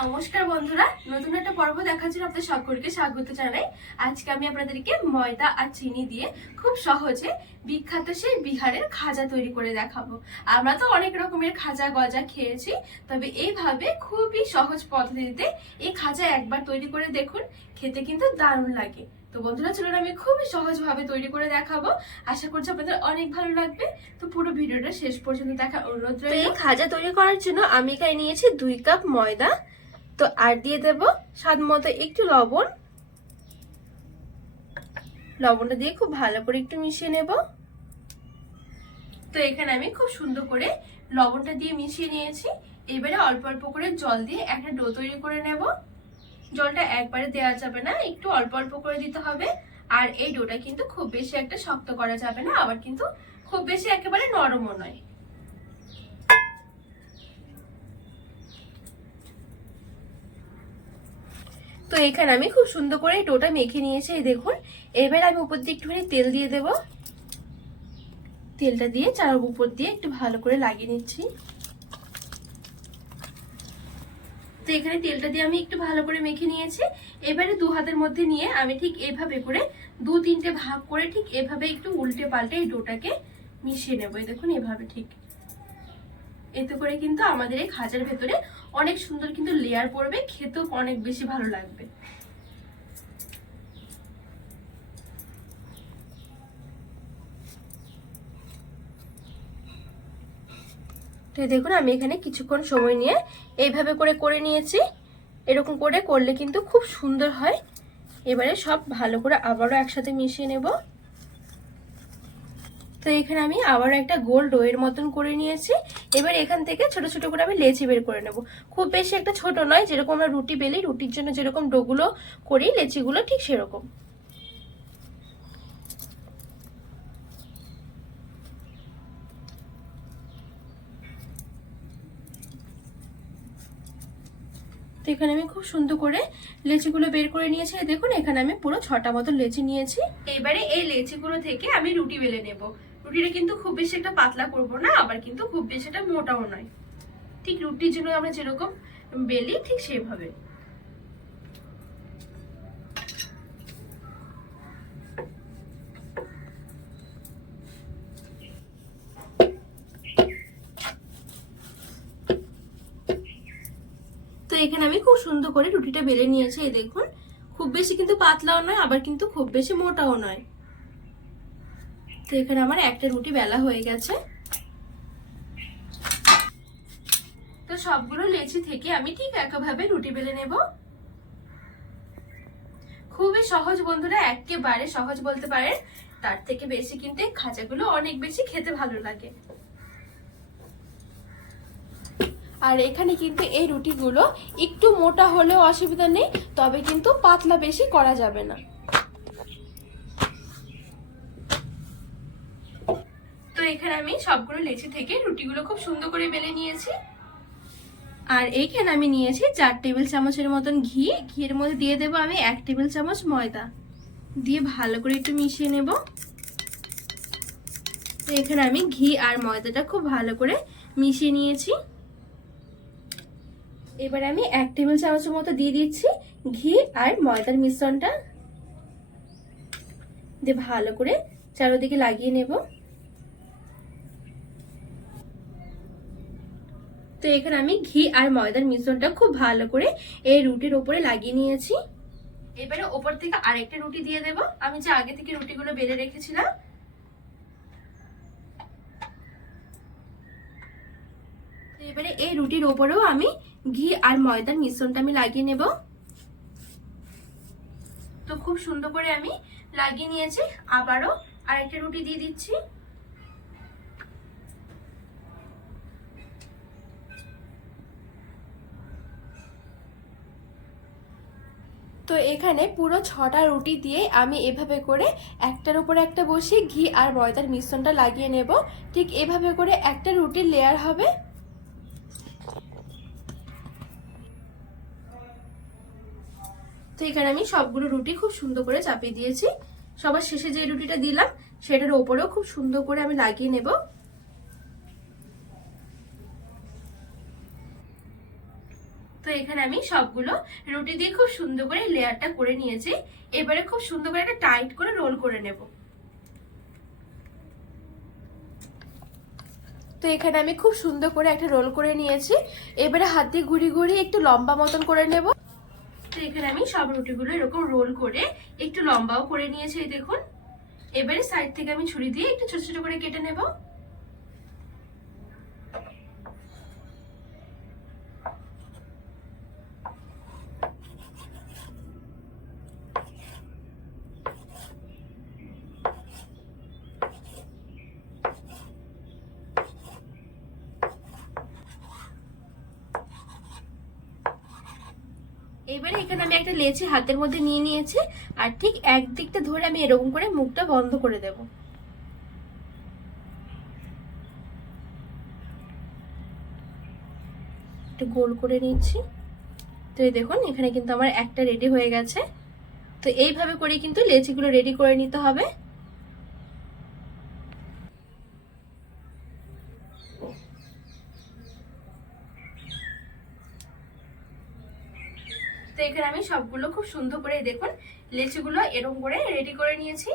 নমস্কার বন্ধুরা, নতুন একটা পর্ব দেখার জন্য আপনাদের সকলকে স্বাগত জানাই। আজকে আমি আপনাদেরকে ময়দা আর চিনি দিয়ে খুব সহজে বিখ্যাত সেই বিহারের খাজা তৈরি করে দেখাবো। আমরা তো অনেক রকমের খাজা গজা খেয়েছি, তবে এইভাবে খুবই সহজ পদ্ধতিতে এই খাজা একবার তৈরি করে দেখুন, খেতে কিন্তু দারুণ লাগে। তো বন্ধুরা, চলুন আমি খুবই সহজভাবে তৈরি করে দেখাবো। আশা করছি আপনাদের অনেক ভালো লাগবে। তো পুরো ভিডিওটা শেষ পর্যন্ত দেখার অনুরোধ রইল। এই খাজা তৈরি করার জন্য আমি এখানে নিয়েছি দুই কাপ ময়দা তো আর দিয়ে দেব স্বাদ মতো একটু লবণ। লবণটা দিয়ে খুব ভালো করে একটু মিশিয়ে নেব। তো এখানে আমি খুব সুন্দর করে লবণটা দিয়ে মিশিয়ে নিয়েছি। এবারে অল্প অল্প করে জল দিয়ে একটা ডো তৈরি করে নেব। জলটা একবারে দেওয়া যাবে না, একটু অল্প অল্প করে দিতে হবে। আর এই ডোটা কিন্তু খুব বেশি একটা শক্ত করা যাবে না, আবার কিন্তু খুব বেশি একেবারে নরমও নয়। তো এখানে আমি খুব সুন্দর করে ডোটা মেখে নিয়েছি, এই দেখুন। এবার আমি উপর দিয়ে একটুখানি তেল দিয়ে দেব। তেলটা দিয়ে চার উপর দিয়ে একটু ভালো করে লাগিয়ে নিচ্ছি। তো এখানে তেলটা দিয়ে আমি একটু ভালো করে মেখে নিয়েছি। এবারে দু হাতের মধ্যে নিয়ে আমি ঠিক এভাবে করে দু তিনটে ভাগ করে ঠিক এভাবে একটু উল্টে পাল্টে এই ডোটাকে মিশিয়ে নেব। দেখুন, এভাবে ঠিক। এতে করে কিন্তু আমাদের এই খাজার ভেতরে অনেক সুন্দর কিন্তু লেয়ার পড়বে, খেতেও অনেক বেশি ভালো লাগবে। তো দেখুন, আমি এখানে কিছুক্ষণ সময় নিয়ে এইভাবে করে করে নিয়েছি। এরকম করে করলে কিন্তু খুব সুন্দর হয়। এবারে সব ভালো করে আবারও একসাথে মিশিয়ে নেব। তো এখানে আমি আবার একটা গোল ডোয়ের মতন করে নিয়েছি। এবার এখান থেকে ছোট ছোট করে আমি লেচি বের করে নেব। খুব বেশি একটা ছোট নয়, যেরকম আমরা রুটি বেলি, রুটির জন্য যেরকম ডোগুলো করি, লেচিগুলো ঠিক সেরকম। তো এখানে আমি খুব সুন্দর করে লেচিগুলো বের করে নিয়েছি। দেখুন, এখানে আমি পুরো ছটা মতো লেচি নিয়েছি। এবারে এই লেচিগুলো থেকে আমি রুটি বেলে নেব। রুটিটা কিন্তু খুব বেশি একটা পাতলা করব না, আবার কিন্তু খুব বেশি একটা মোটাও নয়। ঠিক রুটির জন্য আমরা যেরকম বেলি ঠিক সেভাবে। তো এখানে আমি খুব সুন্দর করে রুটিটা বেলে নিয়েছি, এই দেখুন। খুব বেশি কিন্তু পাতলাও নয়, আবার কিন্তু খুব বেশি মোটাও নয়। তো এখানে আমার একটা রুটি বেলা হয়ে গেছে। তো সবগুলো লেচি থেকে আমি ঠিক একভাবে রুটি বেলে নেব। খুবই সহজ বন্ধুরা, একেবারে সহজ বলতে পারেন। তার থেকে বেশি কিন্তু খাজাগুলো অনেক বেশি খেতে ভালো লাগে। আর এখানে কিন্তু এই রুটিগুলো একটু মোটা হলেও অসুবিধা নেই, তবে কিন্তু পাতলা বেশি করা যাবে না। এখানে আমি সবগুলো লেচি থেকে রুটিগুলো খুব সুন্দর করে বেলে নিয়েছি। আর এইখানে আমি নিয়েছি চার টেবিল চামচের মতন ঘি। ঘিয়ের মধ্যে দিয়ে দেবো আমি এক টেবিল চামচ ময়দা। দিয়ে ভালো করে একটু মিশিয়ে নেব। এখানে আমি ঘি আর ময়দাটা খুব ভালো করে মিশিয়ে নিয়েছি। এবার আমি এক টেবিল চামচের মতো দিয়ে দিচ্ছি ঘি আর ময়দার মিশ্রণটা। দিয়ে ভালো করে চারোদিকে লাগিয়ে নেব। তো এখানে আমি ঘি আর ময়দার মিশ্রণটা খুব ভালো করে এই রুটির ওপরে লাগিয়ে নিয়েছি। এবারে ওপর থেকে আরেকটা রুটি দিয়ে দেব। আমি যে আগে থেকে রুটিগুলো বেড়ে রেখেছিলাম। এবারে এই রুটির ওপরেও আমি ঘি আর ময়দার মিশ্রণটা আমি লাগিয়ে নেব। তো খুব সুন্দর করে আমি লাগিয়ে নিয়েছি। আবারও আরেকটা রুটি দিয়ে দিচ্ছি। এখানে পুরো ছটা রুটি দিয়ে আমি এভাবে করে একটার উপরে একটা বসিয়ে ঘি আর ময়দার মিশ্রণটা লাগিয়ে নেব। ঠিক এভাবে করে একটা রুটির লেয়ার হবে। তো এখানে আমি সবগুলো রুটি খুব সুন্দর করে চাপিয়ে দিয়েছি। সবার শেষে যে রুটিটা দিলাম, সেটার ওপরেও খুব সুন্দর করে আমি লাগিয়ে নেব। তো এখানে আমি সবগুলো রুটি দিয়ে খুব সুন্দর করে লেয়ারটা করে নিয়েছি। এবারে খুব সুন্দর করে একটা টাইট করে রোল করে নেব। তো এখানে আমি খুব সুন্দর করে একটা রোল করে নিয়েছি। এবারে হাত দিয়ে ঘুরি ঘুরি একটু লম্বা মতন করে নেব। তো এখানে আমি সব রুটিগুলো এরকম রোল করে একটু লম্বাও করে নিয়েছি দেখুন। এবারে সাইড থেকে আমি ছুরি দিয়ে একটু ছোট ছোট করে কেটে নেব। এবারে এখানে আমি একটা লেচি হাতের মধ্যে নিয়ে নিয়েছি, আর ঠিক একদিকটা ধরে আমি এরকম করে মুখটা বন্ধ করে দেব। একটু গোল করে নিচ্ছি। তো এই দেখুন, এখানে কিন্তু আমার একটা রেডি হয়ে গেছে। তো এইভাবে করে কিন্তু লেচিগুলো রেডি করে নিতে হবে। তো এখানে আমি সবগুলো খুব সুন্দর করে দেখুন, লেচিগুলো এরকম করে রেডি করে নিয়েছি।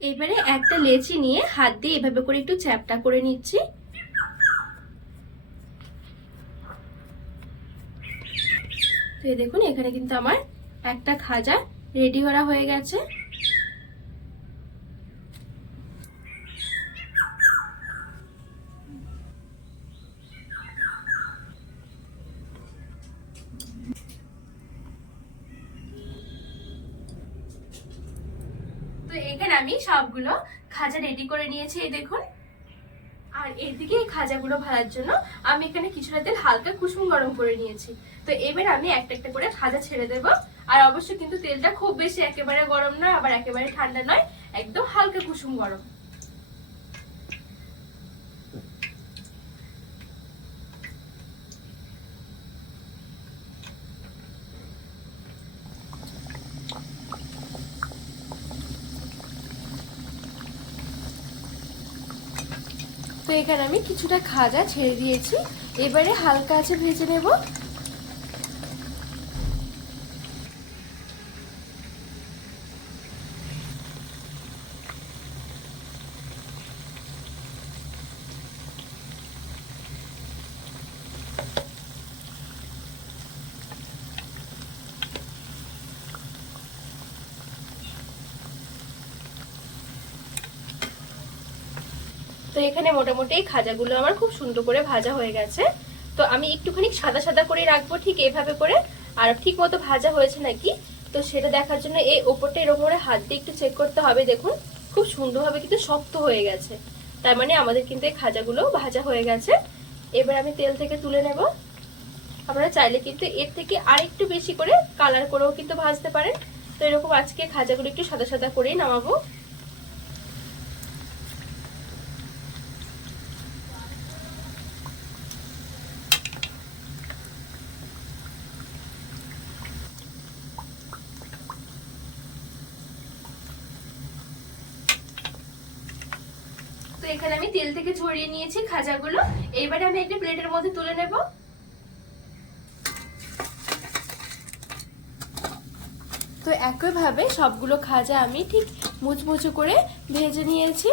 এবারে একটা লেচি নিয়ে হাত দিয়ে এভাবে করে একটু চ্যাপটা করে নিচ্ছি। তো দেখুন, এখানে কিন্তু আমার একটা খাজা রেডি করা হয়ে গেছে। তো এখানে আমি সবগুলো খাজা রেডি করে নিয়েছি, এই দেখুন। আর এদিকে এই খাজাগুলো ভাজার জন্য আমি এখানে কিছুটা তেল, হালকা কুসুম গরম করে নিয়েছি। তো এবার আমি একটা একটা করে খাজা ছেড়ে দেব। আর অবশ্যই কিন্তু তেলটা খুব বেশি একেবারে গরম নয়, আবার একেবারে ঠান্ডা নয়, একদম হালকা কুসুম গরম। এখানে আমি কিছুটা খাজা ছেড়ে দিয়েছি। এবারে হালকা আছে ভেজে নেব। এখানে মোটামুটি খাজাগুলো আমার খুব সুন্দর করে ভাজা হয়ে গেছে। তো আমি একটুখানি সাদা সাদা করে রাখব ঠিক এভাবে করে। আর ঠিক মতো ভাজা হয়েছে নাকি? তো সেটা দেখার জন্য এই ওপরটা এরকম করে হাত দিয়ে একটু চেক করতে হবে দেখুন। খুব সুন্দরভাবে কিন্তু শক্ত হয়ে গেছে। তার মানে আমাদের কিন্তু এই খাজাগুলো ভাজা হয়ে গেছে। এবার আমি তেল থেকে তুলে নেব। আপনারা চাইলে কিন্তু এর থেকে আরেকটু বেশি করে কালার করেও কিন্তু ভাজতে পারেন। তো এরকম আজকে খাজাগুলো একটু সাদা সাদা করেই নামাবো তো এখানে আমি তেল থেকে ছড়িয়ে নিয়েছি খাজাগুলো। এইবারে আমি একটা প্লেটের মধ্যে তুলে নেব। তো একইভাবে সবগুলো খাজা আমি ঠিক মুচমুচু করে ভেজে নিয়েছি।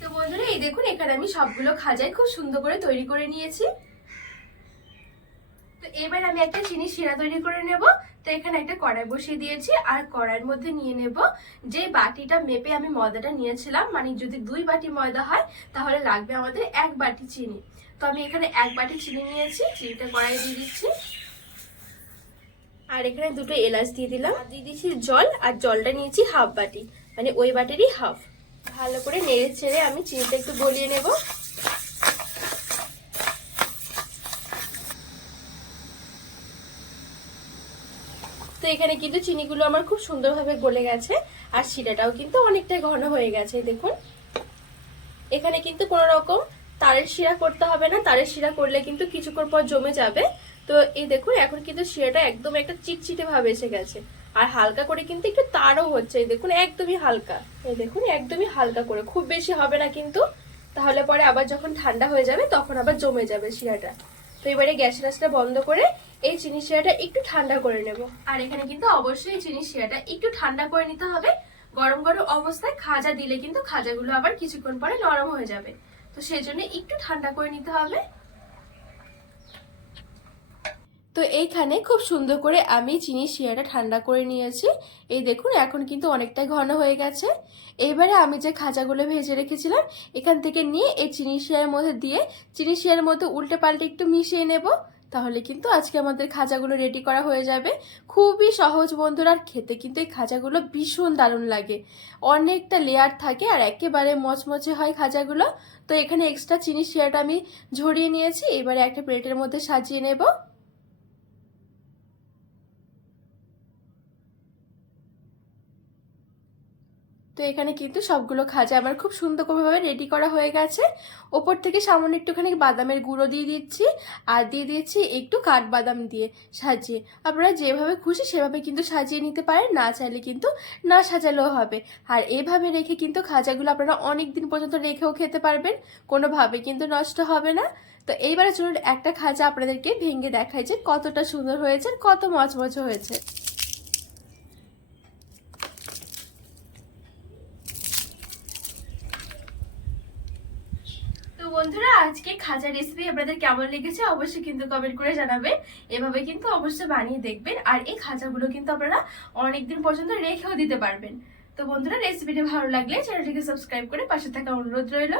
তো বন্ধুরা, এই দেখুন, এখানে আমি সবগুলো খাজাই খুব সুন্দর করে তৈরি করে নিয়েছি। এবার আমি একটা চিনি শিরা তৈরি করে নেব। তো এখানে একটা কড়াই বসিয়ে দিয়েছি, আর কড়াইয়ের মধ্যে নিয়ে নেব যে বাটিটা মেপে আমি ময়দাটা নিয়েছিলাম। মানে যদি দুই বাটি ময়দা হয়, তাহলে লাগবে আমাদের এক বাটি চিনি। তো আমি এখানে এক বাটি চিনি নিয়েছি, চিনিটা কড়াই দিয়ে দিচ্ছি। আর এখানে দুটো এলাচ দিয়ে দিলাম। দিয়ে দিচ্ছি জল, আর জলটা নিয়েছি হাফ বাটি মানে ওই বাটিরই হাফ। ভালো করে নেড়ে ছেড়ে আমি চিনিটা একটু গলিয়ে নেব। তো এখানে কিন্তু চিনিগুলো আমার খুব সুন্দরভাবে গলে গেছে, আর শিরাটাও কিন্তু অনেকটাই ঘন হয়ে গেছে, দেখুন। এখানে কিন্তু কোনো রকম তারের শিরা করতে হবে না, তারের শিরা করলে কিন্তু কিছুক্ষণ পর জমে যাবে। তো এই দেখুন, এখন কিন্তু শিরাটা একদম একটা চিটচিটে ভাবে এসে গেছে, আর হালকা করে কিন্তু একটু তারও হচ্ছে, এই দেখুন, একদমই হালকা। এই দেখুন, একদমই হালকা করে, খুব বেশি হবে না কিন্তু। তাহলে পরে আবার যখন ঠান্ডা হয়ে যাবে, তখন আবার জমে যাবে শিরাটা। তো এবারে গ্যাসের আঁচটা বন্ধ করে এই চিনি শিরাটা একটু ঠান্ডা করে নেব। আর এখানে কিন্তু অবশ্যই চিনি শিরাটা একটু ঠান্ডা করে নিতে হবে। গরম গরম অবস্থায় খাজা দিলে কিন্তু খাজাগুলো আবার কিছুক্ষণ পরে নরম হয়ে যাবে। তো সেই জন্য একটু ঠান্ডা করে নিতে হবে। তো এইখানে খুব সুন্দর করে আমি চিনি শিরাটা ঠান্ডা করে নিয়েছি। এই দেখুন এখন কিন্তু অনেকটা ঘন হয়ে গেছে। এবারে আমি যে খাজাগুলো ভেজে রেখেছিলাম এখান থেকে নিয়ে এই চিনি শিরার মধ্যে দিয়ে চিনি শিরার মধ্যে উল্টে পাল্টে একটু মিশিয়ে নেব। তাহলে কিন্তু আজকে আমাদের খাজাগুলো রেডি করা হয়ে যাবে। খুবই সহজ বন্ধুরা, আর খেতে কিন্তু এই খাজাগুলো ভীষণ দারুণ লাগে। অনেকটা লেয়ার থাকে আর একেবারে মচমচে হয় খাজাগুলো। তো এখানে এক্সট্রা চিনি শিরাটা আমি ঝরিয়ে নিয়েছি, এবারে একটা প্লেটের মধ্যে সাজিয়ে নেব। তো এখানে কিন্তু সবগুলো খাজা আমার খুব সুন্দরভাবে রেডি করা হয়ে গেছে। ওপর থেকে সামান্য একটুখানি বাদামের গুঁড়ো দিয়ে দিচ্ছি আর দিয়ে দিচ্ছি একটু কাঠবাদাম দিয়ে সাজিয়ে। আপনারা যেভাবে খুশি সেভাবে কিন্তু সাজিয়ে নিতে পারেন, না চাইলে কিন্তু না সাজালেও হবে। আর এভাবে রেখে কিন্তু খাজাগুলো আপনারা অনেক দিন পর্যন্ত রেখেও খেতে পারবেন, কোনোভাবে কিন্তু নষ্ট হবে না। তো এইবারে চলুন একটা খাজা আপনাদেরকে ভেঙে দেখায় যে কতটা সুন্দর হয়েছে কত মচমচ হয়েছে তো বন্ধুরা আজকে খাজা রেসিপি আপনাদের কেমন লেগেছে অবশ্যই কিন্তু কমেন্ট করে জানাবেন এভাবে কিন্তু অবশ্যই বানিয়ে দেখবেন আর এই খাজাগুলো কিন্তু আপনারা অনেকদিন পর্যন্ত রেখেও দিতে পারবেন। তো বন্ধুরা রেসিপিটি ভালো লাগলে চ্যানেলটিকে সাবস্ক্রাইব করে পাশে থাকা অনুরোধ রইল।